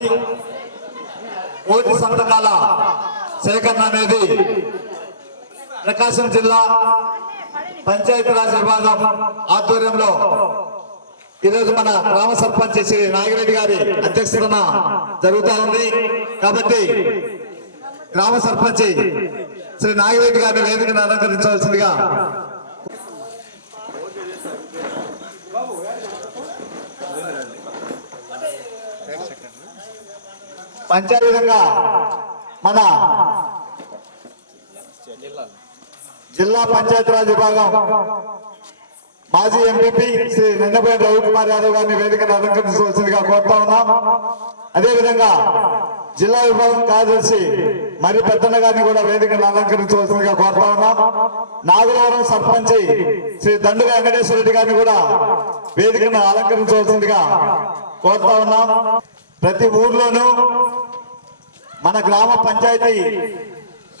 కోటి సంతకాల సేకరణ అనేది ప్రకాశం జిల్లా పంచాయతీరాజ్ విభాగం ఆధ్వర్యంలో ఈరోజు మన గ్రామ సర్పంచ్ శ్రీ నాగిరెడ్డి గారి అధ్యక్షతన జరుగుతూ ఉంది. కాబట్టి గ్రామ సర్పంచ్ శ్రీ నాగిరెడ్డి గారిని వేదికను అలంకరించవలసిందిగా పంచాయతీరంగా మన జిల్లా పంచాయతీరాజ్ విభాగం మాజీ ఎంపీపీ శ్రీ నిన్నబోయిన రవికుమార్ యాదవ్ గారిని వేదికను అలంకరించవలసిందిగా కోరుతా ఉన్నాం. అదేవిధంగా జిల్లా విభాగం కార్యదర్శి మరి పెద్దన్న గారిని కూడా వేదికను అలంకరించవలసిందిగా కోరుతా ఉన్నాం. నాగులవరం సర్పంచ్ శ్రీ దండు వెంకటేశ్వర రెడ్డి గారిని కూడా వేదికను అలంకరించవలసిందిగా కోరుతా ఉన్నాం. ప్రతి ఊర్లోనూ మన గ్రామ పంచాయతీ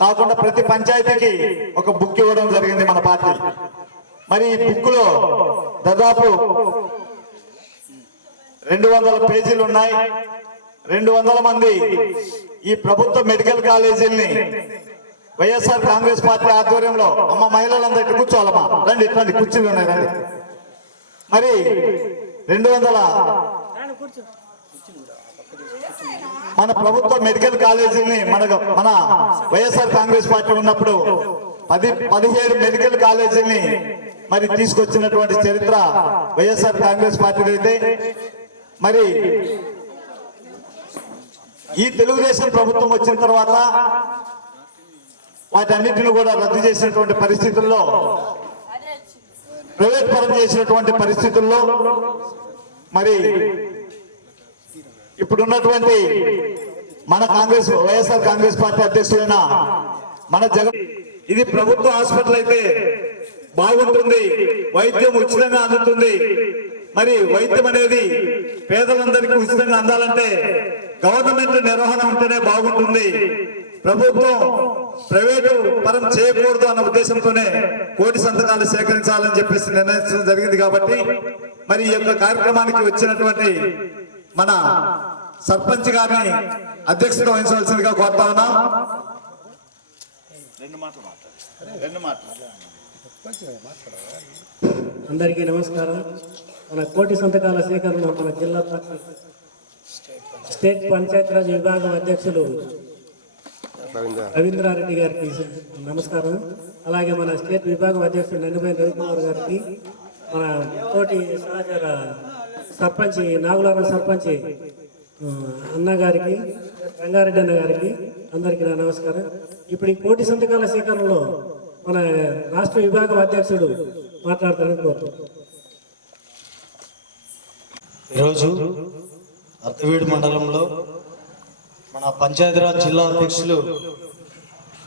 కాకుండా ప్రతి పంచాయతీకి ఒక బుక్ ఇవ్వడం జరిగింది మన పార్టీ. మరి ఈ బుక్ లో దాదాపు 200 పేజీలు ఉన్నాయి. 200 మంది ఈ ప్రభుత్వ మెడికల్ కాలేజీల్ని వైఎస్ఆర్ కాంగ్రెస్ పార్టీ ఆధ్వర్యంలో అమ్మ మహిళలందరికీ కూర్చోవాలమ్మా, రండి రండి, కుర్చీలు ఉన్నాయి రండి. మరి 200 మన ప్రభుత్వ మెడికల్ కాలేజీని మన వైఎస్ఆర్ కాంగ్రెస్ పార్టీ ఉన్నప్పుడు 17 మెడికల్ కాలేజీని మరి తీసుకొచ్చినటువంటి చరిత్ర వైఎస్ఆర్ కాంగ్రెస్ పార్టీ అయితే, మరి ఈ తెలుగుదేశం ప్రభుత్వం వచ్చిన తర్వాత వాటన్నిటిని కూడా రద్దు చేసినటువంటి పరిస్థితుల్లో, ప్రైవేట్ పరం చేసినటువంటి పరిస్థితుల్లో మరి ఇప్పుడున్నటువంటి మన వైఎస్ఆర్ కాంగ్రెస్ పార్టీ అధ్యక్షులైన మన జగన్, ఇది ప్రభుత్వ హాస్పిటల్ అయితే బాగుంటుంది, వైద్యం ఉచితంగా అందుతుంది. మరి వైద్యం అనేది పేదలందరికీ ఉచితంగా అందాలంటే గవర్నమెంట్ నిర్వహణ ఉంటేనే బాగుంటుంది, ప్రభుత్వం ప్రైవేటు పరం చేయకూడదు అన్న ఉద్దేశంతోనే కోటి సంతకాలు సేకరించాలని చెప్పేసి నిర్ణయించడం జరిగింది. కాబట్టి మరి ఈ యొక్క కార్యక్రమానికి వచ్చినటువంటి మన సర్పంచ్ గారిని అధ్యక్షత వహించవలసిందిగా కోరుతా ఉన్నాం. అందరికీ నమస్కారం. మన కోటి సంతకాల సేకరణ మన జిల్లా స్టేట్ పంచాయతీరాజ్ విభాగం అధ్యక్షులు రవీంద్రారెడ్డి గారికి నమస్కారం. అలాగే మన స్టేట్ విభాగం అధ్యక్షుడు నిన్నబోయిన రవికుమార్ గారికి, మన కోటి సహచర సర్పంచ్ నాగులవరం సర్పంచ్ అన్న గారికి, రంగారెడ్డి అన్న గారికి అందరికీ నా నమస్కారం. ఇప్పుడు ఈ కోటి సంతకాల సేకరణలో మన రాష్ట్ర విభాగం అధ్యక్షుడు మాట్లాడతారని కోరుతున్నాను. ఈరోజు అర్ధవీడు మండలంలో మన పంచాయతీరాజ్ జిల్లా అధ్యక్షులు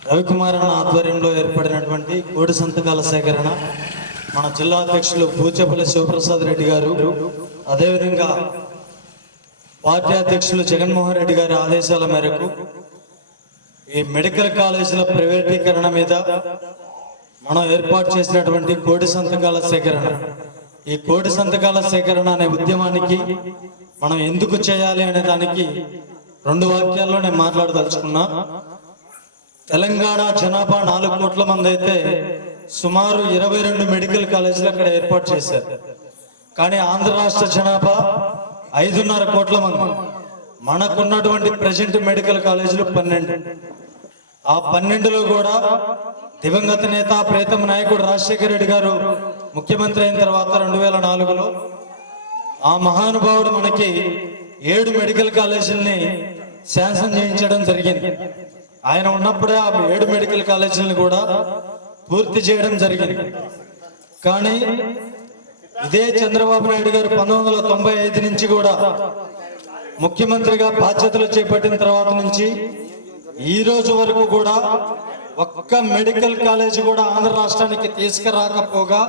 రవికుమార్ అన్న ఆధ్వర్యంలో ఏర్పడినటువంటి కోటి సంతకాల సేకరణ మన జిల్లా అధ్యక్షులు పూచపల్లి శివప్రసాద్ రెడ్డి గారు, అదేవిధంగా పార్టీ అధ్యక్షులు జగన్మోహన్ రెడ్డి గారి ఆదేశాల మేరకు ఈ మెడికల్ కాలేజీల ప్రైవేటీకరణ మీద మనం ఏర్పాటు చేసినటువంటి కోటి సంతకాల సేకరణ. ఈ కోటి సంతకాల సేకరణ అనే ఉద్యమానికి మనం ఎందుకు చేయాలి అనే దానికి 2 వాక్యాల్లో నేను మాట్లాడదలుచుకున్నా. తెలంగాణ జనాభా 4 కోట్ల మంది అయితే సుమారు 22 మెడికల్ కాలేజీలు అక్కడ ఏర్పాటు చేశారు. కానీ ఆంధ్ర రాష్ట్ర జనాభా 5.5 కోట్ల మంది. మనకున్నటువంటి ప్రజెంట్ మెడికల్ కాలేజీలు 12. ఆ 12లో కూడా దివంగత నేత ప్రీతం నాయకుడు రాజశేఖర రెడ్డి గారు ముఖ్యమంత్రి అయిన తర్వాత 2004లో ఆ మహానుభావుడు మనకి 7 మెడికల్ కాలేజీలని శాంక్షన్ చేయించడం జరిగింది. ఆయన ఉన్నప్పుడే ఆ 7 మెడికల్ కాలేజీలను కూడా పూర్తి చేయడం జరిగింది. కానీ ఇదే చంద్రబాబు నాయుడు గారు 1995 నుంచి కూడా ముఖ్యమంత్రిగా బాధ్యతలు చేపట్టిన తర్వాత నుంచి ఈ రోజు వరకు కూడా ఒక్క మెడికల్ కాలేజీ కూడా ఆంధ్ర రాష్ట్రానికి తీసుకురాకపోగా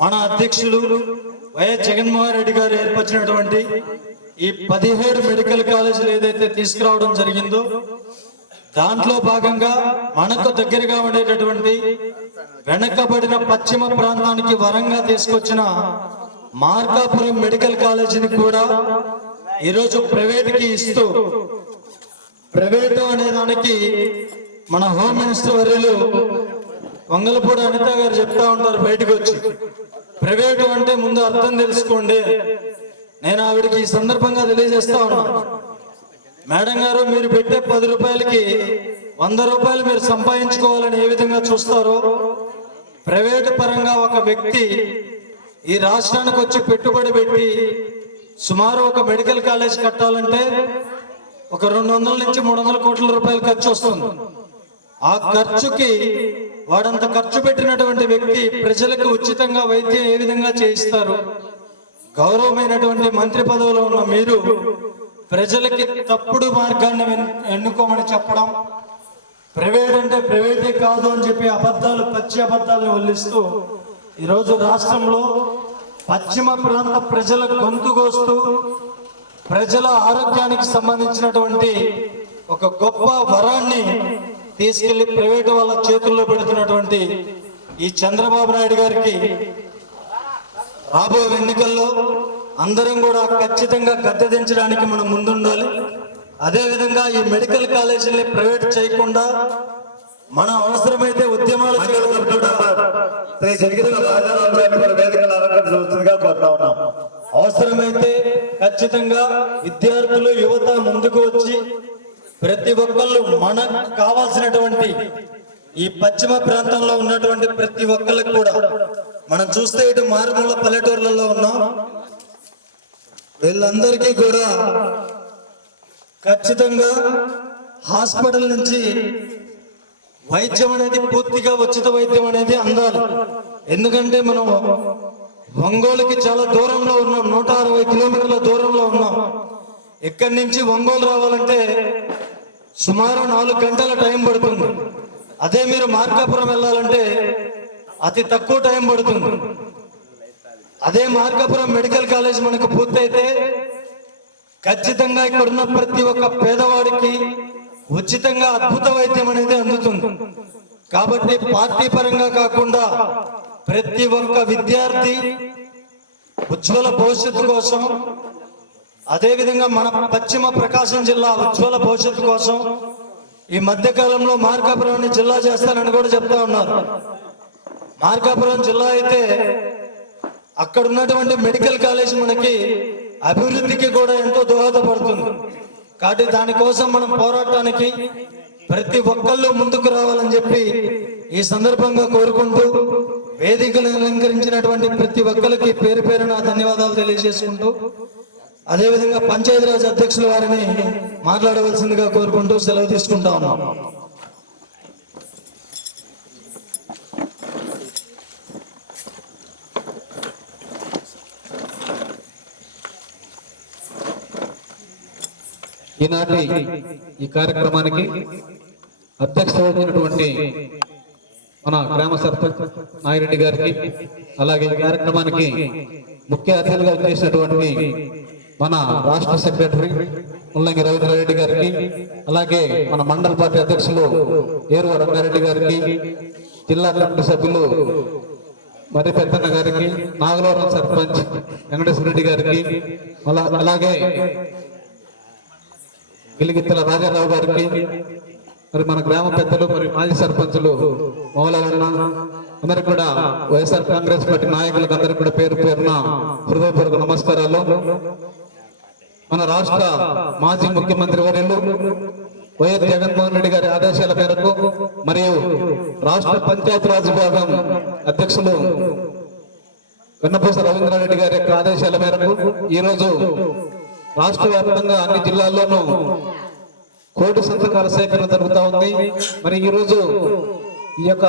మన అధ్యక్షులు వైఎస్ జగన్మోహన్ రెడ్డి గారు ఏర్పరిచినటువంటి ఈ 17 మెడికల్ కాలేజీలు ఏదైతే తీసుకురావడం జరిగిందో దాంట్లో భాగంగా మనకు దగ్గరగా ఉండేటటువంటి వెనకబడిన పశ్చిమ ప్రాంతానికి వరంగా తీసుకొచ్చిన మార్కాపురం మెడికల్ కాలేజీని కూడా ఈరోజు ప్రైవేట్కి ఇస్తూ, ప్రైవేటు అనే దానికి మన హోమ్ మినిస్టర్ వర్యులు వంగలపూడి అనిత గారు చెప్తా ఉంటారు బయటకు వచ్చి, ప్రైవేటు అంటే ముందు అర్థం తెలుసుకోండి. నేను ఆవిడకి ఈ సందర్భంగా తెలియజేస్తా ఉన్నా, మేడం గారు మీరు పెట్టే 10 రూపాయలకి 100 రూపాయలు మీరు సంపాదించుకోవాలని ఏ విధంగా చూస్తారో, ప్రైవేటు పరంగా ఒక వ్యక్తి ఈ రాష్ట్రానికి వచ్చి పెట్టుబడి పెట్టి సుమారు ఒక మెడికల్ కాలేజ్ కట్టాలంటే ఒక 200 నుంచి 300 కోట్ల రూపాయలు ఖర్చు వస్తుంది. ఆ ఖర్చుకి వాడంత ఖర్చు పెట్టినటువంటి వ్యక్తి ప్రజలకు ఉచితంగా వైద్యం ఏ విధంగా చేయిస్తారు? గౌరవమైనటువంటి మంత్రి పదవిలో ఉన్న మీరు ప్రజలకి తప్పుడు మార్గాన్ని ఎన్నుకోమని చెప్పడం, ప్రైవేట్ అంటే ప్రైవేటే కాదు అని చెప్పి అబద్ధాలు, పచ్చి అబద్ధాలను వల్లిస్తూ ఈరోజు రాష్ట్రంలో పశ్చిమ ప్రాంత ప్రజల గొంతు కోస్తూ ప్రజల ఆరోగ్యానికి సంబంధించినటువంటి ఒక గొప్ప వరాన్ని తీసుకెళ్లి ప్రైవేటు వాళ్ళ చేతుల్లో పెడుతున్నటువంటి ఈ చంద్రబాబు నాయుడు గారికి రాబోయే ఎన్నికల్లో అందరం కూడా ఖచ్చితంగా గద్దె దించడానికి మనం ముందుండాలి. అదేవిధంగా ఈ మెడికల్ కాలేజీని ప్రైవేట్ చేయకుండా మన అవసరమైతే ఉద్యమాలు అవసరమైతే ఖచ్చితంగా విద్యార్థులు, యువత ముందుకు వచ్చి ప్రతి ఒక్కళ్ళు మనకు కావాల్సినటువంటి ఈ పశ్చిమ ప్రాంతంలో ఉన్నటువంటి ప్రతి ఒక్కరికి కూడా, మనం చూస్తే ఇటు మారుమూల పల్లెటూర్లలో ఉన్నాం, వీళ్ళందరికీ కూడా ఖచ్చితంగా హాస్పిటల్ నుంచి వైద్యం అనేది పూర్తిగా ఉచిత వైద్యం అనేది అందాలి. ఎందుకంటే మనం ఒంగోలుకి చాలా దూరంలో ఉన్నాం, 160 కిలోమీటర్ల దూరంలో ఉన్నాం. ఇక్కడి నుంచి ఒంగోలు రావాలంటే సుమారు 4 గంటల టైం పడుతుంది. అదే మీరు మార్కాపురం వెళ్ళాలంటే అతి తక్కువ టైం పడుతుంది. అదే మార్కాపురం మెడికల్ కాలేజ్ మనకు పూర్తయితే ఖచ్చితంగా ఇక్కడున్న ప్రతి ఒక్క పేదవాడికి ఉచితంగా అద్భుత వైద్యం అనేది అందుతుంది. కాబట్టి పార్టీ పరంగా కాకుండా ప్రతి ఒక్క విద్యార్థి ఉజ్వల భవిష్యత్తు కోసం, అదేవిధంగా మన పశ్చిమ ప్రకాశం జిల్లా ఉజ్వల భవిష్యత్తు కోసం ఈ మధ్య కాలంలో మార్కాపురాన్ని జిల్లా చేస్తానని కూడా చెప్తా ఉన్నారు. మార్కాపురం జిల్లా అయితే అక్కడ ఉన్నటువంటి మెడికల్ కాలేజ్ మనకి అభివృద్ధికి కూడా ఎంతో దోహదపడుతుంది. కాబట్టి దానికోసం మనం పోరాటానికి ప్రతి ఒక్కళ్ళు ముందుకు రావాలని చెప్పి ఈ సందర్భంగా కోరుకుంటూ, వేదికలు అలంకరించినటువంటి ప్రతి ఒక్కరికి పేరు పేరున ధన్యవాదాలు తెలియజేసుకుంటూ, అదేవిధంగా పంచాయతీరాజ్ అధ్యక్షుల వారిని మాట్లాడవలసిందిగా కోరుకుంటూ సెలవు తీసుకుంటా ఉన్నాం. ఈనాటి ఈ కార్యక్రమానికి అధ్యక్షత వహించినటువంటి మన గ్రామ సర్పంచ్ నాగిరెడ్డి గారికి, అలాగే ఈ కార్యక్రమానికి ముఖ్య అతిథులుగా చేసినటువంటి మన రాష్ట్ర సెక్రటరీ ముల్లంగి రవీంద్రారెడ్డి గారికి, అలాగే మన మండల పార్టీ అధ్యక్షులు ఏరువ రంగారెడ్డి గారికి, జిల్లా కమిటీ సభ్యులు మరి పెద్దన్న గారికి, నాగలవరం సర్పంచ్ వెంకటేశ్వర రెడ్డి గారికి, అలాగే గిలిగిత్తల రాజారావు గారికి, మరి మన గ్రామ పెద్దలు మరి మాజీ సర్పంచులు మౌలవన్న అందరికి కూడా, వైఎస్ఆర్ కాంగ్రెస్ పార్టీ నాయకులకు అందరికి కూడా పేరు పేరున హృదయపూర్వక నమస్కారాలు. మన రాష్ట్ర మాజీ ముఖ్యమంత్రి వర్యులు వైఎస్ జగన్మోహన్ రెడ్డి గారి ఆదేశాల మేరకు మరియు రాష్ట్ర పంచాయతీరాజ్ విభాగం అధ్యక్షులు వెన్నపూస రవీంద్రారెడ్డి గారి యొక్క ఆదేశాల మేరకు ఈరోజు రాష్ట్ర వ్యాప్తంగా అన్ని జిల్లాల్లోనూ కోటి సంతకాల సేకరణ జరుగుతూ ఉంది. మరి ఈరోజు ఈ యొక్క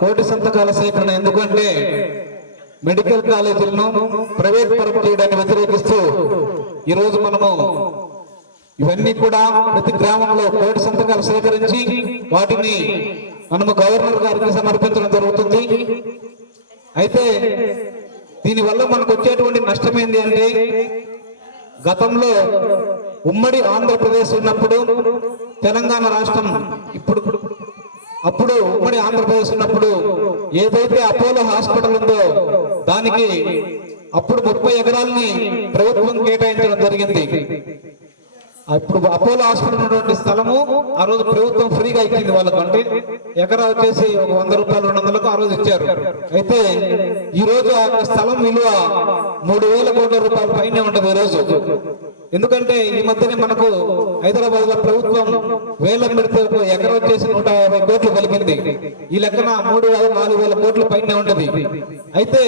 కోటి సంతకాల సేకరణ ఎందుకంటే మెడికల్ కాలేజీలను ప్రైవేట్ పరం చేయడాన్ని వ్యతిరేకిస్తూ ఈరోజు మనము ఇవన్నీ కూడా ప్రతి గ్రామంలో కోటి సంతకాలు సేకరించి వాటిని మనము గవర్నర్ గారికి సమర్పించడం జరుగుతుంది. అయితే దీనివల్ల మనకు వచ్చేటువంటి నష్టం ఏంటి అంటే, గతంలో ఉమ్మడి ఆంధ్రప్రదేశ్ ఉన్నప్పుడు, తెలంగాణ రాష్ట్రం అప్పుడు ఉమ్మడి ఆంధ్రప్రదేశ్ ఉన్నప్పుడు ఏదైతే అపోలో హాస్పిటల్ ఉందో దానికి అప్పుడు 30 ఎకరాలని ప్రభుత్వం కేటాయించడం జరిగింది. అప్పుడు అపోలో హాస్పిటల్ ఉన్నటువంటి స్థలము ఆ రోజు ప్రభుత్వం ఫ్రీగా ఇచ్చింది వాళ్ళకు. అంటే ఎకరా వచ్చేసి ఒక 100 రూపాయలు 200లకు ఆ రోజు ఇచ్చారు. అయితే ఈ రోజు ఆ స్థలం విలువ 3,000 కోట్ల రూపాయల పైనే ఉంటది ఈ రోజు. ఎందుకంటే ఈ మధ్యనే మనకు హైదరాబాద్ లో ప్రభుత్వం వేలం పెడితే ఒక ఎకరా వచ్చేసి 150 కోట్లు పలికింది. ఈ లెక్కన 3,000-4,000 కోట్ల పైనే ఉంటది. అయితే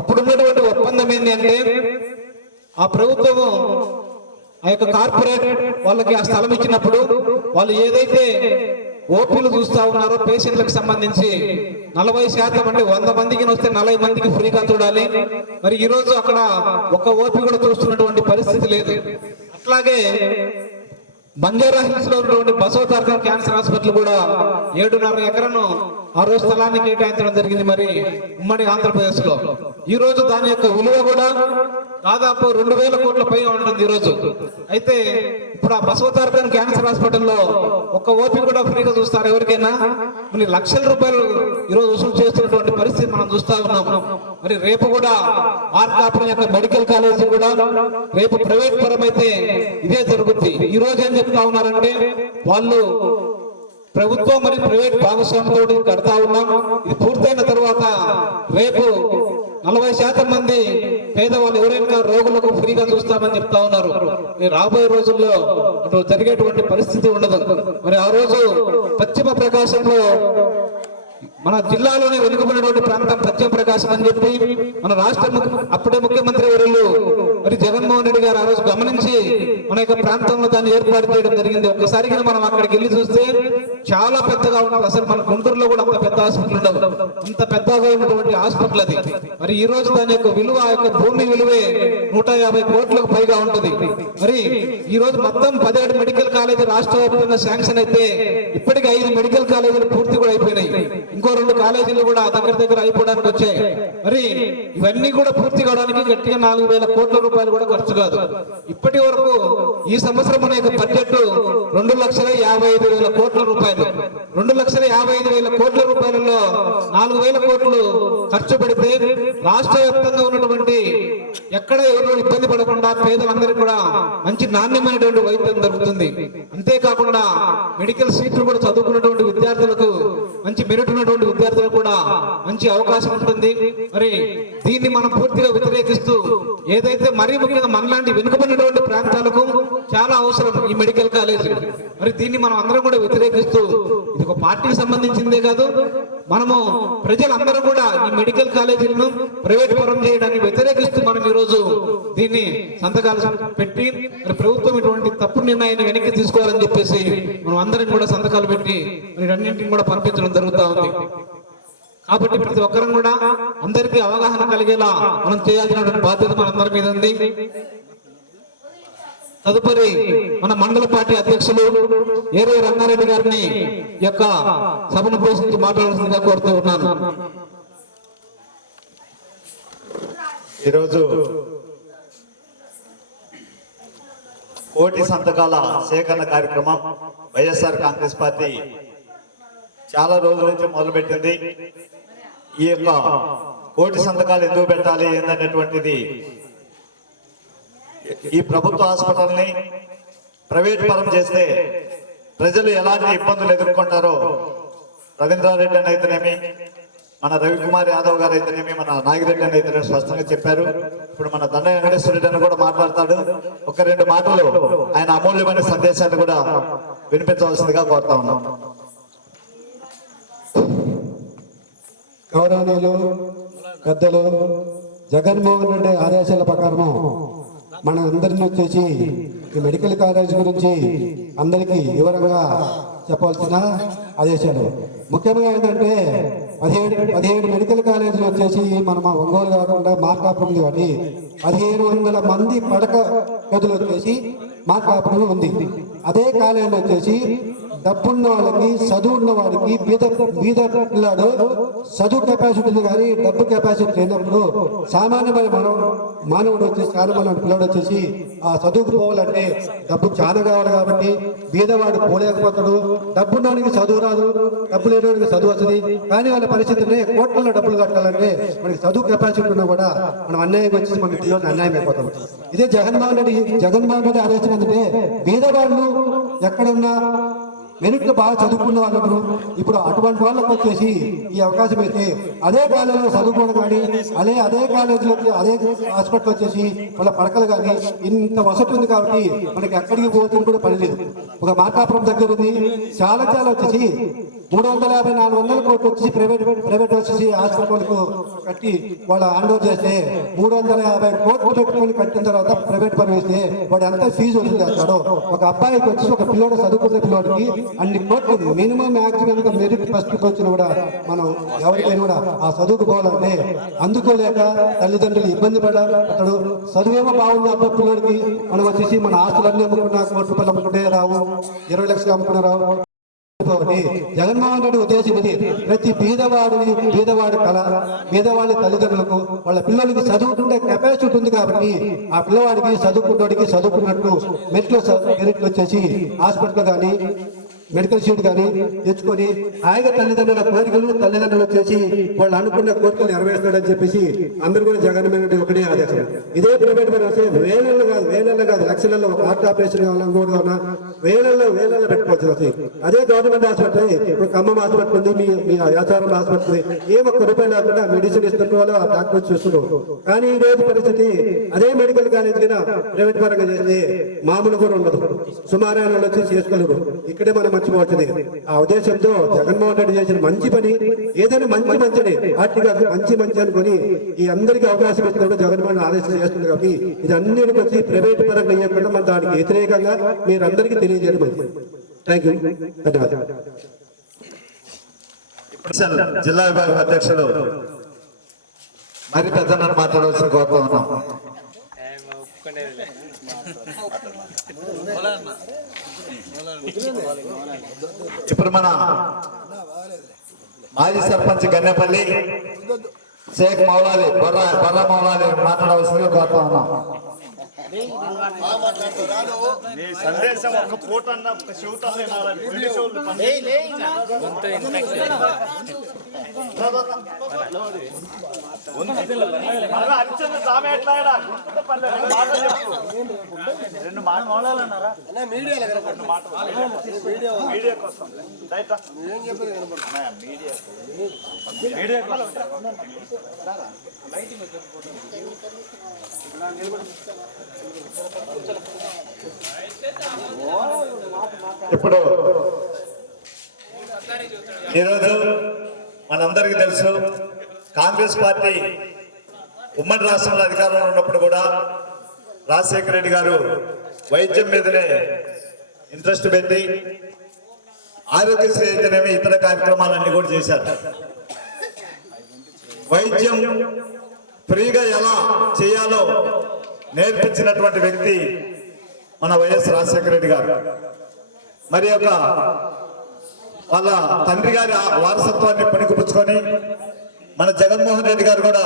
అప్పుడున్నటువంటి ఒప్పందం ఏంటి అంటే ఆ ప్రభుత్వము ఆ యొక్క కార్పొరేట్ వాళ్ళకి ఆ స్థలం ఇచ్చినప్పుడు వాళ్ళు ఏదైతే ఓపీలు చూస్తా ఉన్నారో పేషెంట్లకు సంబంధించి 40% అంటే 100 మందికి వస్తే 40 మందికి ఫ్రీగా చూడాలి. మరి ఈ రోజు అక్కడ ఒక ఓపీ కూడా చూస్తున్నటువంటి పరిస్థితి లేదు. అట్లాగే బంజారా హిల్స్ లో ఉన్నటువంటి బసవతారకం క్యాన్సర్ హాస్పిటల్ కూడా 7.5 ఎకరాను ఆ రోజు స్థలాన్ని కేటాయించడం జరిగింది మరి ఉమ్మడి ఆంధ్రప్రదేశ్ లో. ఈ రోజు దాని యొక్క విలువ కూడా దాదాపు 2,000 కోట్ల పైగా ఉంటుంది ఈ రోజు. అయితే ఇప్పుడు ఆ బసవతారకం క్యాన్సర్ హాస్పిటల్లో ఒక ఓపీ కూడా ఫ్రీగా చూస్తారు ఎవరికైనా. మరి లక్షల రూపాయలు ఈరోజు వసూలు చేస్తున్నటువంటి పరిస్థితి మనం చూస్తా ఉన్నాం. మరి రేపు కూడా మార్కాపురం యొక్క మెడికల్ కాలేజీ కూడా రేపు ప్రైవేట్ పరం అయితే ఇదే జరుగుతుంది. ఈ రోజు ఏం చెప్తా ఉన్నారంటే వాళ్ళు ప్రభుత్వం మరి ప్రైవేట్ భాగస్వామ్యంతో కడతా ఉన్నాం. ఇది పూర్తయిన తర్వాత రేపు 40% మంది పేదవాళ్ళు ఎవరైనా రోగులకు ఫ్రీగా చూస్తామని చెప్తా ఉన్నారు. రాబోయే రోజుల్లో అటు జరిగేటువంటి పరిస్థితి ఉండదు. మరి ఆ రోజు పశ్చిమ ప్రకాశంలో మన జిల్లాలోనే వెనుకబడినటువంటి ప్రాంతం పశ్చిమ ప్రకాశం అని చెప్పి మన రాష్ట్ర అప్పుడే ముఖ్యమంత్రి వర్యులు మరి జగన్మోహన్ రెడ్డి గారు ఆ రోజు గమనించి మన యొక్క ప్రాంతంలో దాన్ని ఏర్పాటు చేయడం జరిగింది. ఒక్కసారిగా మనం అక్కడికి వెళ్ళి చూస్తే చాలా పెద్దగా ఉంటుంది. అసలు మన గుంటూరులో కూడా అంత పెద్ద హాస్పిటల్ ఉండదు. అంత పెద్దగా ఉన్నటువంటి హాస్పిటల్ అది. మరి ఈ రోజు దాని యొక్క విలువ ఆ యొక్క భూమి విలువే 150 కోట్లకు పైగా ఉంటుంది. మరి ఈ రోజు మొత్తం 17 మెడికల్ కాలేజీ రాష్ట్ర వ్యాప్తంగా శాంక్షన్ అయితే ఇప్పటికి 5 మెడికల్ కాలేజీలు పూర్తి కూడా అయిపోయినాయి. ఇంకో 2 కాలేజీలు కూడా దగ్గర అయిపోవడానికి వచ్చాయి. మరి ఇవన్నీ కూడా పూర్తి కావడానికి గట్టిగా 4,000 కోట్ల రూపాయలు కూడా ఖర్చు కాదు. ఇప్పటి వరకు ఈ సంవత్సరం మన యొక్క బడ్జెట్ 2,55,000 కోట్ల రూపాయలు. 2,55,000 కోట్ల రూపాయలలో 4,000 కోట్లు ఖర్చు పెడితే రాష్ట్ర వ్యాప్తంగా ఉన్నటువంటి ఎక్కడ ఎవరు ఇబ్బంది పడకుండా పేదలందరికీ కూడా మంచి నాణ్యమైనటువంటి వైద్యం దొరుకుతుంది. అంతేకాకుండా మెడికల్ సీట్లు కూడా చదువుకున్నటువంటి విద్యార్థులకు మంచి మెరిట్ ఉన్నటువంటి విద్యార్థులకు కూడా మంచి అవకాశం ఉంటుంది. మరి దీన్ని మనం పూర్తిగా వ్యతిరేకిస్తూ ఏదైతే మరీ ముఖ్యంగా మనలాంటి వెనుకబడినటువంటి ప్రాంతాలకు చాలా అవసరం ఈ మెడికల్ కాలేజ్. మరి దీన్ని మనం అందరం కూడా వ్యతిరేకిస్తూ ఇది ఒక పార్టీకి సంబంధించిందే కాదు, మనము ప్రజలందరూ కూడా ఈ మెడికల్ కాలేజీలను ప్రైవేట్ పరం చేయడాన్ని వ్యతిరేకిస్తూ మనం ఈరోజు దీన్ని సంతకాలు పెట్టి మరి ప్రభుత్వం ఇటువంటి తప్పుడు నిర్ణయాన్ని వెనక్కి తీసుకోవాలని చెప్పేసి మనం అందరం కూడా సంతకాలు పెట్టి మరి అన్నింటిని కూడా పంపించడం జరుగుతూ ఉంది. కాబట్టి ప్రతి ఒక్కరం కూడా అందరికీ అవగాహన కలిగేలా మనం చేయాల్సినటువంటి బాధ్యత మనందరి మీద ఉంది. తదుపరి మన మండల పార్టీ అధ్యక్షులు ఏరే రంగారెడ్డి గారిని యొక్క సభను పోషించి మాట్లాడాల్సిందిగా కోరుతూ ఉన్నాను. ఈరోజు కోటి సంతకాల సేకరణ కార్యక్రమం వైఎస్ఆర్ కాంగ్రెస్ పార్టీ చాలా రోజుల నుంచి మొదలుపెట్టింది. ఈ యొక్క కోటి సంతకాలు ఎందుకు పెట్టాలి ఏందనేటువంటిది ఈ ప్రభుత్వ హాస్పిటల్ని ప్రైవేట్ పరం చేస్తే ప్రజలు ఎలాంటి ఇబ్బందులు ఎదుర్కొంటారో రవీంద్రారెడ్డి అని అయితేనేమి, మన రవికుమార్ యాదవ్ గారు అయితేనేమి, మన నాగిరెడ్డి అని అయితేనేమి స్పష్టంగా చెప్పారు. ఇప్పుడు మన దండ వెంకటేశ్వర రెడ్డి అని కూడా మాట్లాడతాడు. ఒక 2 మాటలు ఆయన అమూల్యమైన సందేశాన్ని కూడా వినిపించవలసిందిగా కోరుతా ఉన్నాం. గౌరవనీయులు పెద్దలు జగన్మోహన్ రెడ్డి ఆదేశాల ప్రకారము మన అందరిని వచ్చేసి ఈ మెడికల్ కాలేజ్ గురించి అందరికీ వివరంగా చెప్పవలసిన ఆదేశాలు. ముఖ్యంగా ఏంటంటే 17 మెడికల్ కాలేజీలు వచ్చేసి మన ఒంగోలు కాకుండా మార్కాపురం కాబట్టి 1,500 మంది పడక గదులు వచ్చేసి మార్కాపురం ఉంది. అదే కాలేజీలో వచ్చేసి డబ్బున్న వాళ్ళకి చదువు ఉన్న వాడికి బీద పిల్లాడు చదువు కెపాసిటీ ఉంది కానీ డబ్బు కెపాసిటీ లేనప్పుడు సామాన్యమైన మానవుడు వచ్చేసి సామాన్యమైన పిల్లాడు వచ్చేసి ఆ చదువుకు పోవాలంటే డబ్బు చాలా కావాలి కాబట్టి బీదవాడు పోలేకపోతాడు. డబ్బున్నవాడికి చదువు రాదు, డబ్బు లేనివాడికి చదువు వస్తుంది. కానీ వాళ్ళ పరిస్థితుల్ని కోట్లలో డబ్బులు కట్టాలంటే మనకి చదువు కెపాసిటీ ఉన్నా కూడా మనం అన్యాయం వచ్చేసి మన పిల్లలు అన్యాయం అయిపోతాం. ఇదే జగన్మోహన్ రెడ్డి ఆలోచన ఏంటంటే బీదవాళ్ళు ఎక్కడున్నా మెరిట్లు బాగా చదువుకున్న వాళ్ళకు ఇప్పుడు అటువంటి వాళ్ళకు వచ్చేసి ఈ అవకాశం అయితే అదే కాలేజీలో చదువుకోవడం కానీ అదే కాలేజీలోకి అదే హాస్పిటల్ వచ్చేసి వాళ్ళ పడకలు కానీ ఇంత వసతి ఉంది కాబట్టి మనకి ఎక్కడికి పోతుంది కూడా పని లేదు. ఒక మార్కాపురం దగ్గర ఉంది, చాలా వచ్చేసి 350-400 కోట్లు వచ్చేసి ప్రైవేట్ వచ్చేసి హాస్పిటల్కు కట్టి వాళ్ళు హ్యాండ్ ఓవర్ చేస్తే 350 కోట్లు పెట్టుకొని కట్టిన తర్వాత ప్రైవేట్ పని వేస్తే వాడు ఎంత ఫీజు వసూలు చేస్తాడో ఒక అబ్బాయికి వచ్చి ఒక పిల్లోడు చదువుకునే పిల్లోడికి అన్ని కోట్లు మినిమం మ్యాక్సిమం మెరిట్ ఫస్ట్ వచ్చినా కూడా మనం ఎవరికైనా కూడా ఆ చదువుకు పోవాలంటే అందుకోలేక తల్లిదండ్రులు ఇబ్బంది పడ్డాడు. చదువేమో బాగుంది అబ్బాయి పిల్లోడికి మనం వచ్చేసి మన ఆస్తులన్నీ అమ్ముకున్నా కోటి రూపాయలు అమ్ముకుంటే రావు, 20 లక్షలు అమ్ముకునే రావు. జగన్మోహన్ రెడ్డి ఉద్దేశం ఇది, ప్రతి పేదవాడి కళ పేదవాడి తల్లిదండ్రులకు వాళ్ళ పిల్లలకి చదువుకుంటే కెపాసిటీ ఉంది కాబట్టి ఆ పిల్లవాడికి చదువుకున్నోడికి చదువుకున్నట్టు మెరిట్లు వచ్చేసి హాస్పిటల్ కానీ మెడికల్ షీట్ కానీ తెచ్చుకొని హాయిగా తల్లిదండ్రుల తల్లిదండ్రులు వచ్చేసి వాళ్ళు అనుకున్న కోరికలు నెరవేరుస్తాడని చెప్పేసి అందరూ కూడా జగన్మోహన్ రెడ్డి ఒకటే ఆదేశం. ఇదే ప్రైవేట్ పని వస్తే వేలల్లో కాదు లక్షలలో ఒక హార్ట్ ఆపరేషన్ కావాలన్నా వేలల్లో పెట్టుకోవచ్చు. వస్తాయి అదే గవర్నమెంట్ హాస్పిటల్ ఇప్పుడు ఖమ్మం హాస్పిటల్ ఉంది, మీ యాచారం హాస్పిటల్ ఏం ఒక్క రూపాయలు లేకుండా మెడిసిన్ ఇస్తున్న వాళ్ళు ఆ డాక్టర్ చూస్తున్నారు. కానీ ఈ రోజు పరిస్థితి అదే మెడికల్ కాలేజ్ కింద ప్రైవేట్ పరంగా చేస్తే మామూలు కూడా ఉండదు, సుమారైన వాళ్ళు వచ్చి చేసుకోలేరు. ఇక్కడే మనం మర్చిపోతుంది. ఆ ఉద్దేశంతో జగన్మోహన్ రెడ్డి చేసిన మంచి పని ఏదైనా మంచిని ఆర్టిగా మంచి అనుకొని ఈ అందరికీ అవకాశం ఇస్తున్నప్పుడు జగన్మోహన్ ఆదేశం చేస్తుంది కాబట్టి ఇది అన్నిటికి వచ్చి ప్రైవేట్ పరంగా ఇవ్వకుండా మన దానికి వ్యతిరేకంగా మీరు అందరికీ తెలియజేయడం మంచిది. థ్యాంక్ యూ, ధన్యవాదాలు. జిల్లా విభాగం అధ్యక్షులు మరి పెద్దలను మాట్లాడవలసిన కోరుతూ ఉన్నాం. ఇప్పుడు మన మాజీ సర్పంచ్ గన్నెపల్లి షేక్ మౌలాలి బర్రా మౌలాలి మాట్లాడవలసిందిగా కోరుతా ఉన్నాం. నీ సందేశం ఒక పూట అన్న ఒక చెవుతానే హరిచంద్ర సామె ఎట్లా రెండు మాట మౌలాలన్నారా మీడియా కోసం మీడియా ఇప్పుడు ఈరోజు మనందరికీ తెలుసు, కాంగ్రెస్ పార్టీ ఉమ్మడి రాష్ట్రంలో అధికారంలో ఉన్నప్పుడు కూడా రాజశేఖర రెడ్డి గారు వైద్యం మీదనే ఇంట్రెస్ట్ పెట్టి ఆరోగ్యశ్రీ అయితేనేమి ఇతర కార్యక్రమాలన్నీ కూడా చేశారు. వైద్యం ఫ్రీగా ఎలా చేయాలో నేర్పించినటువంటి వ్యక్తి మన వైఎస్ రాజశేఖర రెడ్డి గారు. మరి యొక్క వాళ్ళ తండ్రి గారి వారసత్వాన్ని పనికిపుచ్చుకొని మన జగన్మోహన్ రెడ్డి గారు కూడా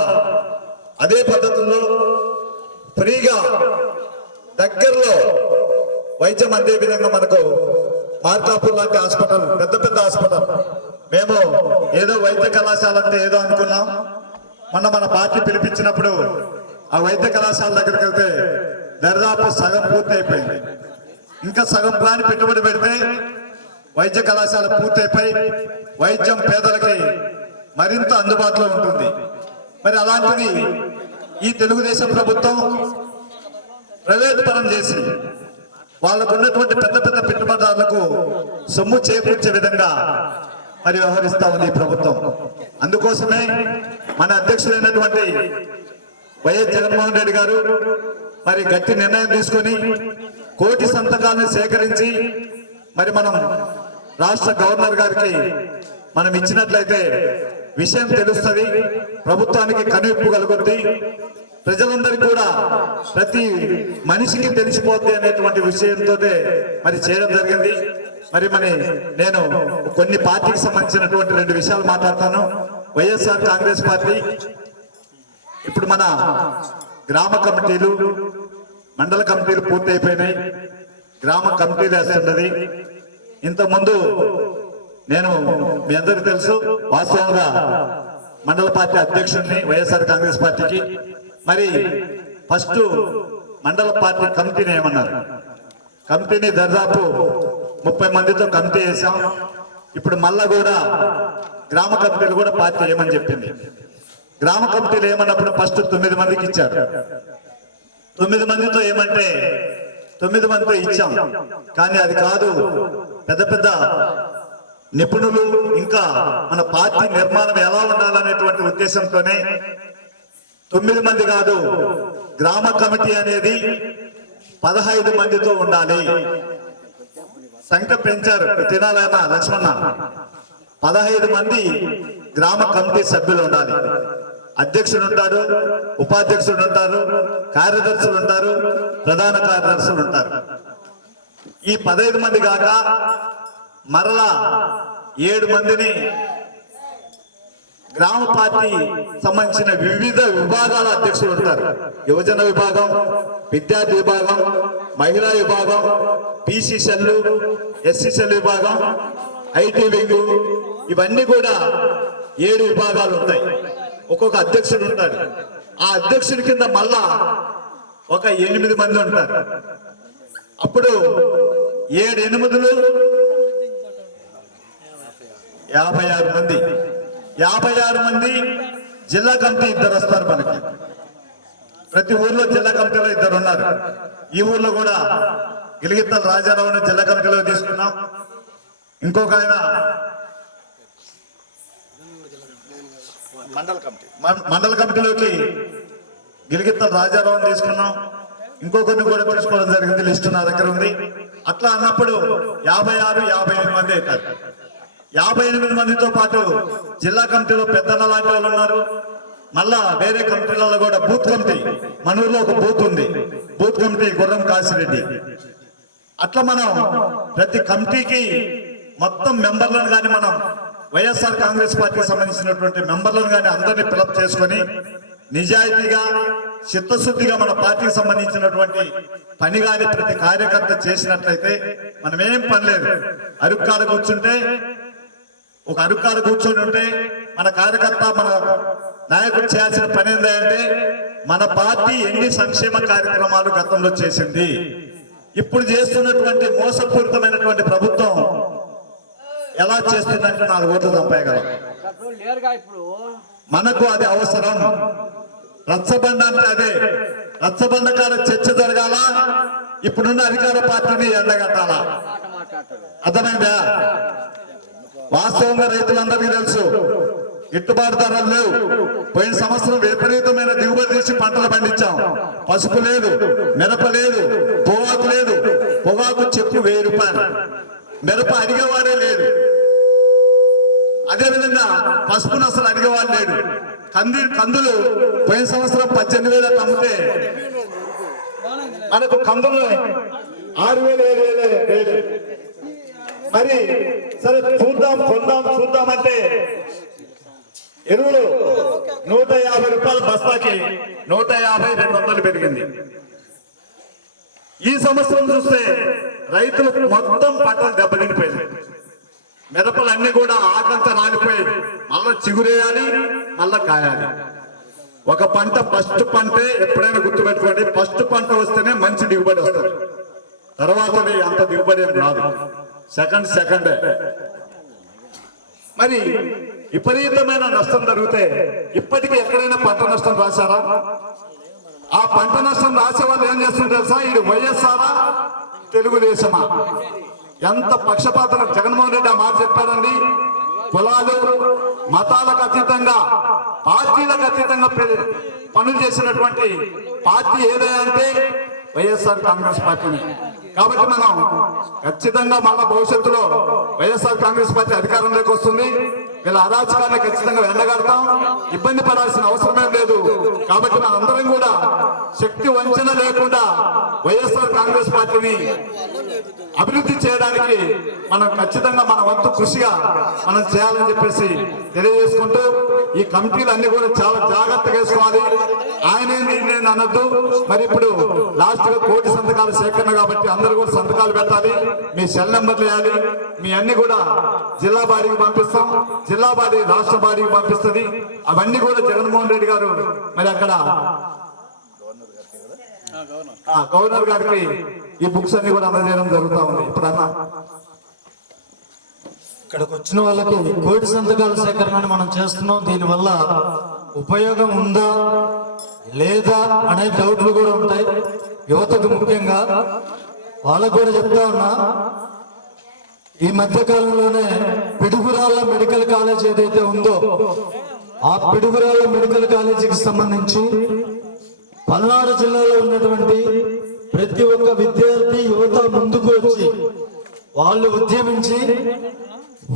అదే పద్ధతుల్లో ఫ్రీగా దగ్గరలో వైద్యం అందే విధంగా మనకు మార్కాపూర్ లాంటి హాస్పిటల్, పెద్ద హాస్పిటల్, మేము ఏదో వైద్య కళాశాల అంటే ఏదో అనుకున్నాం. మన పార్టీ పిలిపించినప్పుడు ఆ వైద్య కళాశాల దగ్గరికి వెళ్తే దరిదాపు సగం పూర్తి అయిపోయింది. ఇంకా సగం ప్లాన్ పెట్టుబడి పెడితే వైద్య కళాశాల పూర్తయిపోయి వైద్యం పేదలకి మరింత అందుబాటులో ఉంటుంది. మరి అలాంటిది ఈ తెలుగుదేశం ప్రభుత్వం ప్రైవేట్ పరం చేసి వాళ్ళకు ఉన్నటువంటి పెద్ద పెట్టుబడిదారులకు సొమ్ము చేకూర్చే విధంగా మరి వ్యవహరిస్తా ఉంది ఈ ప్రభుత్వం. అందుకోసమే మన అధ్యక్షులైనటువంటి వైఎస్ జగన్మోహన్ రెడ్డి గారు మరి గట్టి నిర్ణయం తీసుకొని 1 కోటి సంతకాలను సేకరించి మరి మనం రాష్ట్ర గవర్నర్ గారికి మనం ఇచ్చినట్లయితే విషయం తెలుస్తుంది, ప్రభుత్వానికి కనువిప్పు కలుగుద్ది, ప్రజలందరికీ కూడా ప్రతి మనిషికి తెలిసిపోద్ది అనేటువంటి విషయంతో మరి చేయడం జరిగింది. మరి నేను కొన్ని పార్టీకి సంబంధించినటువంటి 2 విషయాలు మాట్లాడతాను. వైఎస్ఆర్ కాంగ్రెస్ పార్టీ ఇప్పుడు మన గ్రామ కమిటీలు, మండల కమిటీలు పూర్తి అయిపోయినాయి. గ్రామ కమిటీలు వేస్తున్నది. ఇంతకుముందు నేను మీ అందరికీ తెలుసు, వాస్తవంగా మండల పార్టీ అధ్యక్షుడిని వైఎస్ఆర్ కాంగ్రెస్ పార్టీకి. మరి ఫస్ట్ మండల పార్టీ కమిటీని ఏమన్నారు, కమిటీని దాదాపు 30 మందితో కమిటీ వేసాం. ఇప్పుడు మళ్ళా కూడా గ్రామ కమిటీలు కూడా పార్టీ ఏమని చెప్పింది. గ్రామ కమిటీలు ఏమన్నప్పుడు ఫస్ట్ 9 మందికి ఇచ్చారు. 9 మందితో ఏమంటే 9 మందితో ఇచ్చాం, కానీ అది కాదు, పెద్ద పెద్ద నిపుణులు ఇంకా మన పార్టీ నిర్మాణం ఎలా ఉండాలనేటువంటి ఉద్దేశంతోనే 9 మంది కాదు, గ్రామ కమిటీ అనేది 15 మందితో ఉండాలి. సంఖ్య పెంచారు. తినాలన్నా లక్ష్మణ 15 మంది గ్రామ కమిటీ సభ్యులు ఉండాలి. అధ్యక్షుడు ఉంటారు, ఉపాధ్యక్షుడు ఉంటారు, కార్యదర్శులు ఉంటారు, ప్రధాన కార్యదర్శులు ఉంటారు. ఈ 15 మంది కాక మరలా 7 మందిని గ్రామ పార్టీ సంబంధించిన వివిధ విభాగాల అధ్యక్షులు ఉంటారు. యువజన విభాగం, విద్యార్థి విభాగం, మహిళా విభాగం, బీసీ సెల్లు, ఎస్సీ సెల్ విభాగం, ఐటీ వింగ్, ఇవన్నీ కూడా 7 విభాగాలు ఉంటాయి. ఒక్కొక్క అధ్యక్షుడు ఉంటాడు. ఆ అధ్యక్షుడి కింద మళ్ళా ఒక 8 మంది ఉంటారు. అప్పుడు 7 8 56 మంది. 56 మంది జిల్లా కమిటీ 2 వస్తారు మనకి. ప్రతి ఊర్లో జిల్లా కమిటీలో 2 ఉన్నారు. ఈ ఊర్లో కూడా గిలిగిత్తల రాజారావుని జిల్లా కమిటీలో తీసుకున్నాం. ఇంకొక ఆయన మండల కమిటీలోకి గిలిగిత్తల రాజారావుని తీసుకున్నాం. ఇంకొకరిని కూడా తీసుకోవడం జరిగింది. లిస్టు నా దగ్గర ఉంది. అట్లా అన్నప్పుడు 56 58 మంది అవుతారు. 58 మందితో పాటు జిల్లా కమిటీలో పెద్దన్న లాంటి వాళ్ళు ఉన్నారు. మళ్ళా వేరే కమిటీలలో కూడా బూత్ కమిటీ, మన ఊర్లో ఒక బూత్ ఉంది, బూత్ కమిటీ గుర్రం కాశిరెడ్డి. అట్లా మనం ప్రతి కమిటీకి మొత్తం మెంబర్లను కానీ, మనం వైఎస్ఆర్ కాంగ్రెస్ పార్టీకి సంబంధించినటువంటి మెంబర్లను కానీ అందరినీ ఫిలప్ చేసుకొని నిజాయితీగా చిత్తశుద్ధిగా మన పార్టీకి సంబంధించినటువంటి పని కానీ ప్రతి కార్యకర్త చేసినట్లయితే మనం ఏం పని లేదు. అరుక్కాడ కూర్చుంటే, ఒక అరుక్కాడ కూర్చొని ఉంటే మన కార్యకర్త, మన నాయకుడు చేయాల్సిన పని ఏంటంటే మన పార్టీ ఎన్ని సంక్షేమ కార్యక్రమాలు గతంలో చేసింది, ఇప్పుడు చేస్తున్నటువంటి మోసపూరితమైనటువంటి ప్రభుత్వం ఎలా చేస్తుందంటే 4 ఓట్లు చంపేయగలం. మనకు అది అవసరం. రచ్చబండ అంటే అదే. రచ్చబండ కాడ చర్చ జరగాల, ఇప్పుడున్న అధికార పార్టీని ఎండగట్టాలా. అర్థమైందా? వాస్తవంగా రైతులందరికీ తెలుసు, గిట్టుబాటు ధరలు లేవు. పోయిన సంవత్సరం విపరీతమైన దిగుబడి తీసి పంటలు పండించాం. పసుపు లేదు, మిరప లేదు, పొగాకు లేదు. పొగాకు చెప్పు 1000 రూపాయలు, మిరప అడిగేవాడే లేడు. అదేవిధంగా పసుపును అసలు అడిగేవాడు లేడు. కందులు పోయిన సంవత్సరం 18,000 అమ్మితే మనకు కందులు 6,000 7,000. మరి సరే చూద్దామంటే ఎరువులు 150 రూపాయలు బస్తాకి 150-200 పెరిగింది. ఈ సంవత్సరం చూస్తే రైతులు మొత్తం పంటలు దెబ్బతిండిపోయింది. మిరపలన్నీ కూడా ఆకంతా రాలిపోయి మళ్ళా చిగురేయాలి, మళ్ళా కాయాలి. ఒక పంట ఫస్ట్ పంటే ఎప్పుడైనా గుర్తుపెట్టుకోండి, ఫస్ట్ పంట వస్తేనే మంచి దిగుబడి వస్తుంది. తర్వాత అంత దిగుబడి ఏం రాదు. సెకండ్ మరి విపరీతమైన నష్టం జరిగితే ఇప్పటికీ ఎక్కడైనా పంట నష్టం రాశారా? ఆ పంట నష్టం రాసే వాళ్ళు ఏం చేస్తుంటారు తెలుసా? ఇది వైఎస్ఆరా తెలుగుదేశమా? ఎంత పక్షపాతం! జగన్మోహన్ రెడ్డి ఆ మాట చెప్పారండి. కులాలు మతాలకు అతీతంగా, పార్టీలకు అతీతంగా పనులు చేసినటువంటి పార్టీ ఏదైనా అంటే వైఎస్ఆర్ కాంగ్రెస్ పార్టీని. కాబట్టి మనం ఖచ్చితంగా మళ్ళా భవిష్యత్తులో వైఎస్ఆర్ కాంగ్రెస్ పార్టీ అధికారంలోకి వస్తుంది. వీళ్ళ అరాచకాన్ని ఖచ్చితంగా ఎండగడతాం. ఇబ్బంది పడాల్సిన అవసరమే లేదు. కాబట్టి మనందరం కూడా శక్తి వంచన లేకుండా వైఎస్ఆర్ కాంగ్రెస్ పార్టీని అభివృద్ధి చేయడానికి మనం ఖచ్చితంగా మన వంతు కృషిగా మనం చేయాలని చెప్పేసి తెలియజేసుకుంటూ ఈ కమిటీలు అన్ని కూడా చాలా జాగ్రత్తగా వేసుకోవాలి. ఆయనే నేను అనొద్దు. మరి ఇప్పుడు లాస్ట్ గా 1 కోటి సంతకాల సేకరణ కాబట్టి అందరూ కూడా సంతకాలు పెట్టాలి. మీ సెల్ నెంబర్లు వేయాలి. మీ అన్ని కూడా జిల్లా బాడీకి పంపిస్తాం. జిల్లా బాడీ రాష్ట్ర బాడీకి పంపిస్తుంది. అవన్నీ కూడా జగన్మోహన్ రెడ్డి గారు మరి అక్కడ గవర్నర్ గారికి ఈ బుక్స్ అన్ని కూడా అందజేయడం జరుగుతూ ఉంది. ఇప్పుడన్నా ఇక్కడికి వచ్చిన వాళ్ళకి కోటి సంతకాల సేకరణని మనం చేస్తున్నాం. దీనివల్ల ఉపయోగం ఉందా లేదా అనే డౌట్లు కూడా ఉంటాయి యువతకు. ముఖ్యంగా వాళ్ళకు కూడా చెప్తా ఉన్నా, ఈ మధ్య కాలంలోనే పిడుగురాళ్ళ మెడికల్ కాలేజ్ ఏదైతే ఉందో ఆ పిడుగురాళ్ళ మెడికల్ కాలేజీకి సంబంధించి పల్నాడు జిల్లాలో ఉన్నటువంటి ప్రతి ఒక్క విద్యార్థి యువత ముందుకు వచ్చి వాళ్ళు ఉద్యమించి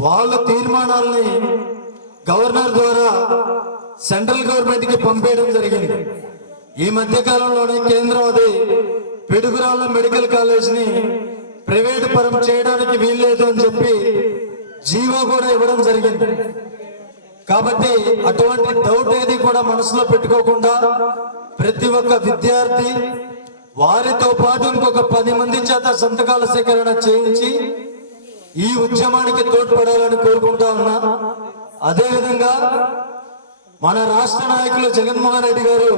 వాళ్ళ తీర్మానాల్ని గవర్నర్ ద్వారా సెంట్రల్ గవర్నమెంట్ కి పంపేయడం జరిగింది. ఈ మధ్య కాలంలోనే కేంద్రం అది పిడుగురాళ్ళ మెడికల్ కాలేజ్ ని ప్రైవేట్ పరం చేయడానికి వీల్లేదు అని చెప్పి జీవో కూడా ఇవ్వడం జరిగింది. కాబట్టి అటువంటి డౌట్ ఏది కూడా మనసులో పెట్టుకోకుండా ప్రతి ఒక్క విద్యార్థి వారితో పాటు ఇంకొక 10 మంది చేత సంతకాల సేకరణ చేయించి ఈ ఉద్యమానికి తోడ్పడాలని కోరుకుంటా ఉన్నా. అదేవిధంగా మన రాష్ట్ర నాయకులు జగన్మోహన్ రెడ్డి గారు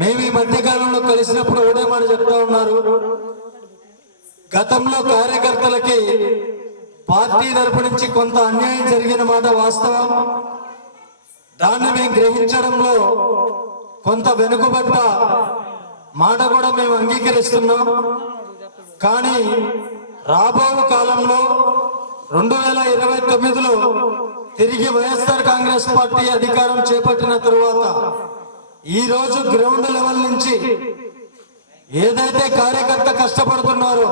మేము ఈ మధ్యకాలంలో కలిసినప్పుడు ఒకటే మాట చెప్తా ఉన్నారు, గతంలో కార్యకర్తలకి పార్టీ తరపు నుంచి కొంత అన్యాయం జరిగిన మాట వాస్తవం. దాన్ని మేము గ్రహించడంలో కొంత వెనుకబడ్డ మాట కూడా మేము అంగీకరిస్తున్నాం. కానీ రాబో కాలంలో 2029లో తిరిగి వైఎస్ఆర్ కాంగ్రెస్ పార్టీ అధికారం చేపట్టిన తరువాత ఈ రోజు గ్రౌండ్ లెవెల్ నుంచి ఏదైతే కార్యకర్త కష్టపడుతున్నారో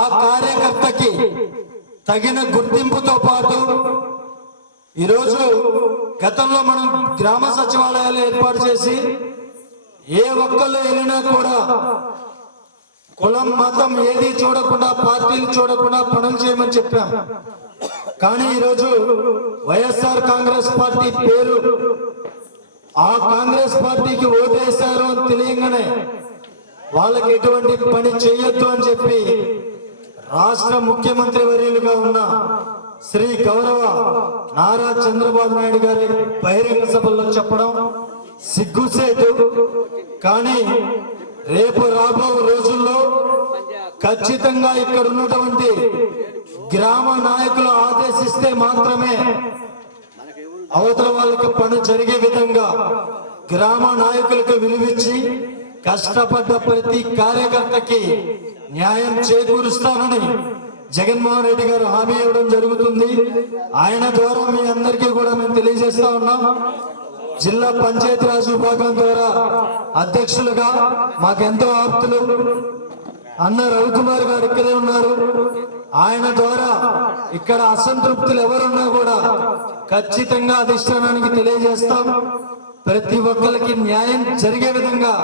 ఆ కార్యకర్తకి తగిన గుర్తింపుతో పాటు ఈరోజు గతంలో మనం గ్రామ సచివాలయాలు ఏర్పాటు చేసి ఏ ఒక్కళ్ళు వెళ్ళినా కూడా కులం మతం ఏది చూడకుండా పార్టీలు చూడకుండా పనులు చేయమని చెప్పాం. కానీ ఈరోజు వైఎస్ఆర్ కాంగ్రెస్ పార్టీ పేరు ఆ కాంగ్రెస్ పార్టీకి ఓటేశారు అని తెలియగానే వాళ్ళకి ఎటువంటి పని చేయొద్దు అని చెప్పి రాష్ట్ర ముఖ్యమంత్రి వర్యులుగా ఉన్న శ్రీ గౌరవ నారా చంద్రబాబు నాయుడు గారి బహిరంగ సభల్లో చెప్పడం సిగ్గుసేటు. కానీ రేపు రాబో రోజుల్లో ఖచ్చితంగా ఇక్కడ ఉన్నటువంటి గ్రామ నాయకులు ఆదేశిస్తే మాత్రమే అవతల వాళ్ళకి పని జరిగే విధంగా గ్రామ నాయకులకు విలువిచ్చి కష్టపడ్డ ప్రతి కార్యకర్తకి న్యాయం చేకూరుస్తానని జగన్మోహన్ రెడ్డి గారు హామీ ఇవ్వడం జరుగుతుంది. ఆయన ద్వారా మీ అందరికీ కూడా మేము తెలియజేస్తా ఉన్నాం. జిల్లా పంచాయతీరాజ్ విభాగం ద్వారా అధ్యక్షులుగా మాకెంతో ఆప్తులు అన్న రవికుమార్ గారు ఇక్కడే ఉన్నారు. ఆయన ద్వారా ఇక్కడ అసంతృప్తులు ఎవరున్నా కూడా ఖచ్చితంగా అధిష్టానానికి తెలియజేస్తాం. ప్రతి ఒక్కరికి న్యాయం జరిగే విధంగా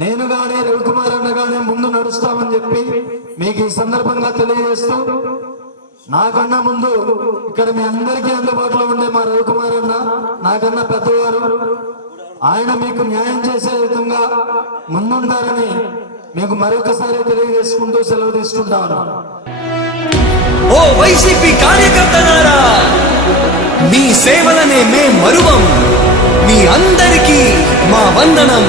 నేను గానీ రవికుమార్ అన్న గానీ ముందు నడుస్తామని చెప్పి మీకు ఈ సందర్భంగా తెలియజేస్తూ, నాకన్నా ముందు ఇక్కడ మీ అందరికీ అందుబాటులో ఉండే మా రవికుమార్ అన్న నాకన్నా పెద్దవారు, ఆయన మీకు న్యాయం చేసే విధంగా ముందుంటారని మీకు మరొకసారి తెలియజేసుకుంటూ సెలవు తీసుకుంటాను. ఓ వైసీపీ కార్యకర్తలారా, మీ సేవలనే మే మరువం. మీ అందరికీ మా వందనం.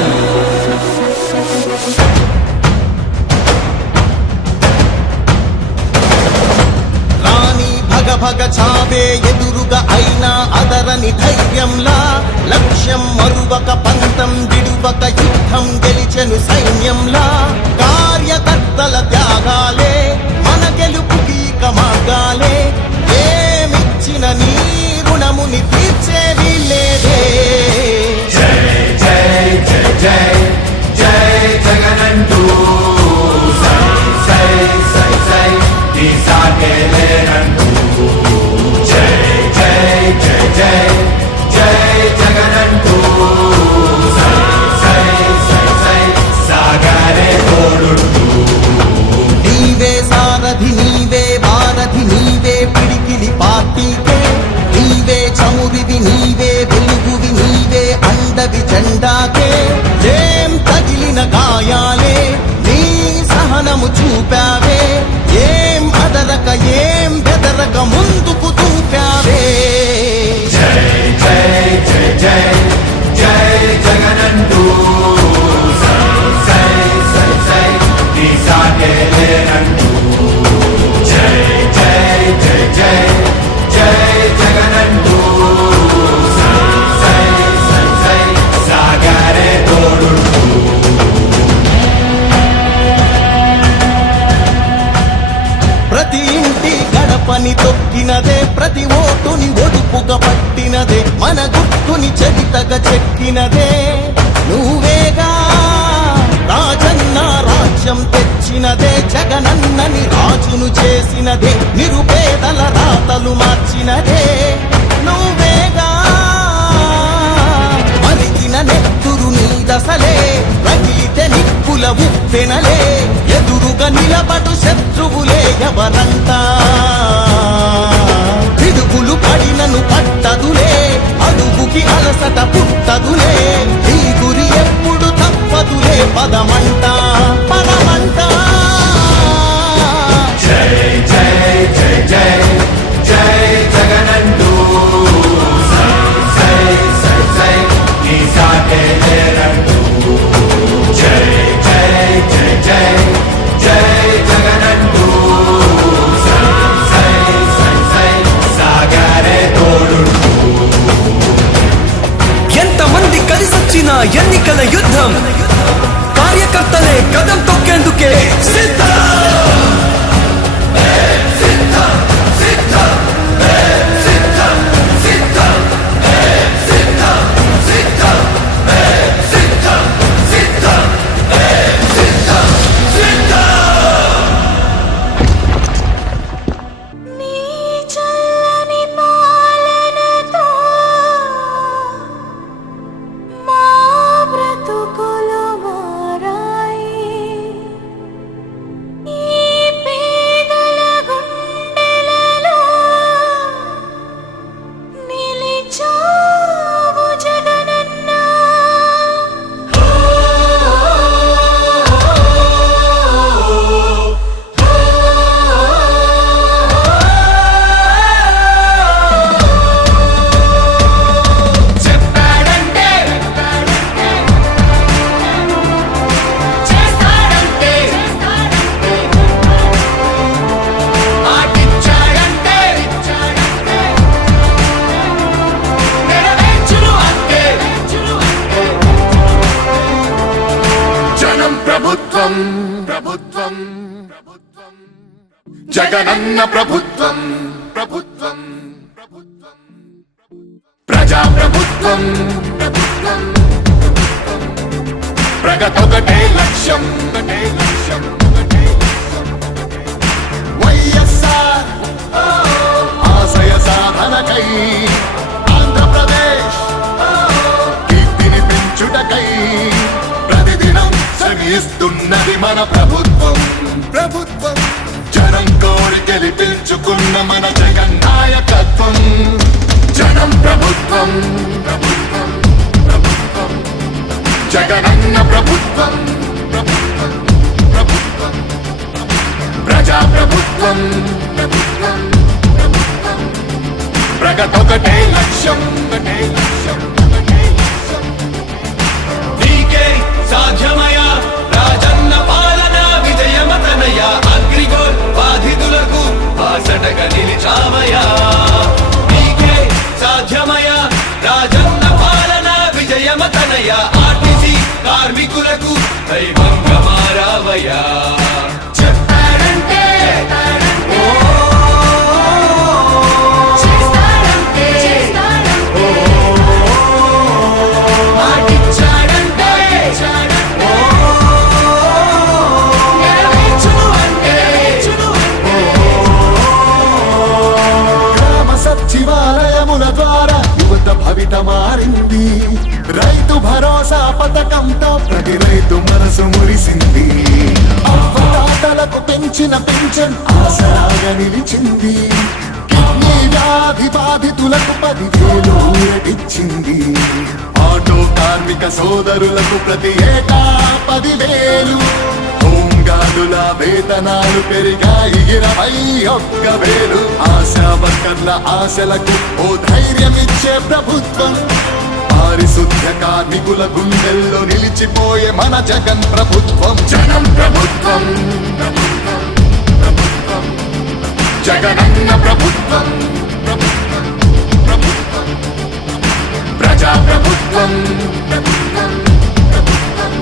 భగ చావే ఎదురుగా అయినా అదరని ధైర్యంలా, లక్ష్యం మరువక పంతం విడువక యుద్ధం గెలిచెను సైన్యంలా. కార్యకర్తల త్యాగాలే మన గెలుపుకి మార్గాలే. ఏమిచ్చిన నీ రుణముని తీర్చేది లేదే. జై జై జై జై జై జగనంటూ సై సై సై సై ఈ సాగేలేనంటూ. జై జై జై జై జై జగనంటూ సై సై సై సై సాగరే జంటగా చెక్కినదే నువ్వేగా రాజన్న రాజ్యం తెచ్చినదే జగనన్నని రాజును చేసినదే నిరుపేదల రాతలు మార్చినదే నువ్వేగా మరిగిన నెత్తురు నీ దశలే రగిలితే నిప్పుల ఉప్పెనలే ఎదురుగా నిలబడు శత్రువులే ఎవరంతా పిడుగులు పడినను పట్టదులే అడుగుకి అలసట పుట్టదులే ఈ గురి ఎప్పుడు తప్పదులే పదమంట పదమంట జై జై జై జై జై జగనంటూ సై సై సై సై నీ సాటే లేరంటూ జై జై జై జై జై జగనంటూ సై సై సై సై సాగరే తోడుంటూ ఎంతమంది కలిసొచ్చిన ఎన్నికల యుద్ధం కార్యకర్తలే కదం తొక్కేందుకే సిద్ధం ప్రభుత్వం జగనన్న ప్రభుత్వం ప్రభుత్వం ప్రజా ప్రభుత్వం ప్రభుత్వం ప్రగతొకటే లక్ష్యం ఒకటే లక్ష్యం ఒకటే వైఎస్ఆర్ ఆశయ సాధనకై ఆంధ్రప్రదేశ్ కీర్తిని పెంచుటకై ప్రతిదినం శ్రమిస్తున్నది మన ప్రభుత్వం ప్రభుత్వం జనం కోరి గెలిపించుకున్న మన జగన్ నాయకత్వం జనం ప్రభుత్వం ప్రభుత్వం ప్రభుత్వం జగనన్న ప్రభుత్వం ప్రభుత్వం ప్రభుత్వం ప్రజా ప్రభుత్వం ప్రభుత్వం ప్రభుత్వం ప్రగతొకటే లక్ష్యం ఒకటే లక్ష్యం ఒకటే లక్ష్యం నీకే సాధ్యమయా రాజన్న పాలన విజయమతనయ అగ్రిగోల్ బాధితులకు బాసటగా నిలిచామయా నీకే సాధ్యమయా రాజన్న పాలన విజయమతనయ ఆర్టీసీ కార్మికులకు దైవంగా మారావయా సచివాలయముల ద్వారా యువత భవిత మారింది రైతు భరోసా పథకంతో ప్రతి రైతు మనసు మురిసింది అవ్వతాతలకు పెంచిన పెన్షన్ ఆసరాగా నిలిచింది కిడ్నీ వ్యాధి బాధితులకు 10,000 ఊరటిచ్చింది ఆటో కార్మిక సోదరులకు ప్రతి ఏటా 10,000 హోంగార్డుల వేతనాలు పెరిగాయి 21,000 ఆశా వర్కర్ల ఆశలకు ఓ ధైర్యమిచ్చే ప్రభుత్వం పారిశుద్ధ్య కార్మికుల గుండెల్లో నిలిచిపోయే మన జగన్ ప్రభుత్వం జనం ప్రభుత్వం ప్రభుత్వం ప్రభుత్వం జగనన్న ప్రభుత్వం ప్రభుత్వం ప్రభుత్వం ప్రజా ప్రభుత్వం ప్రభుత్వం ప్రభుత్వం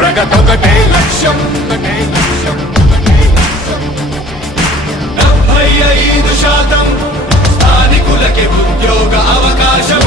ప్రగతొకటే లక్ష్యం ఒకటే లక్ష్యం ఒకటే లక్ష్యం 75% స్థానికులకి ఉద్యోగ అవకాశం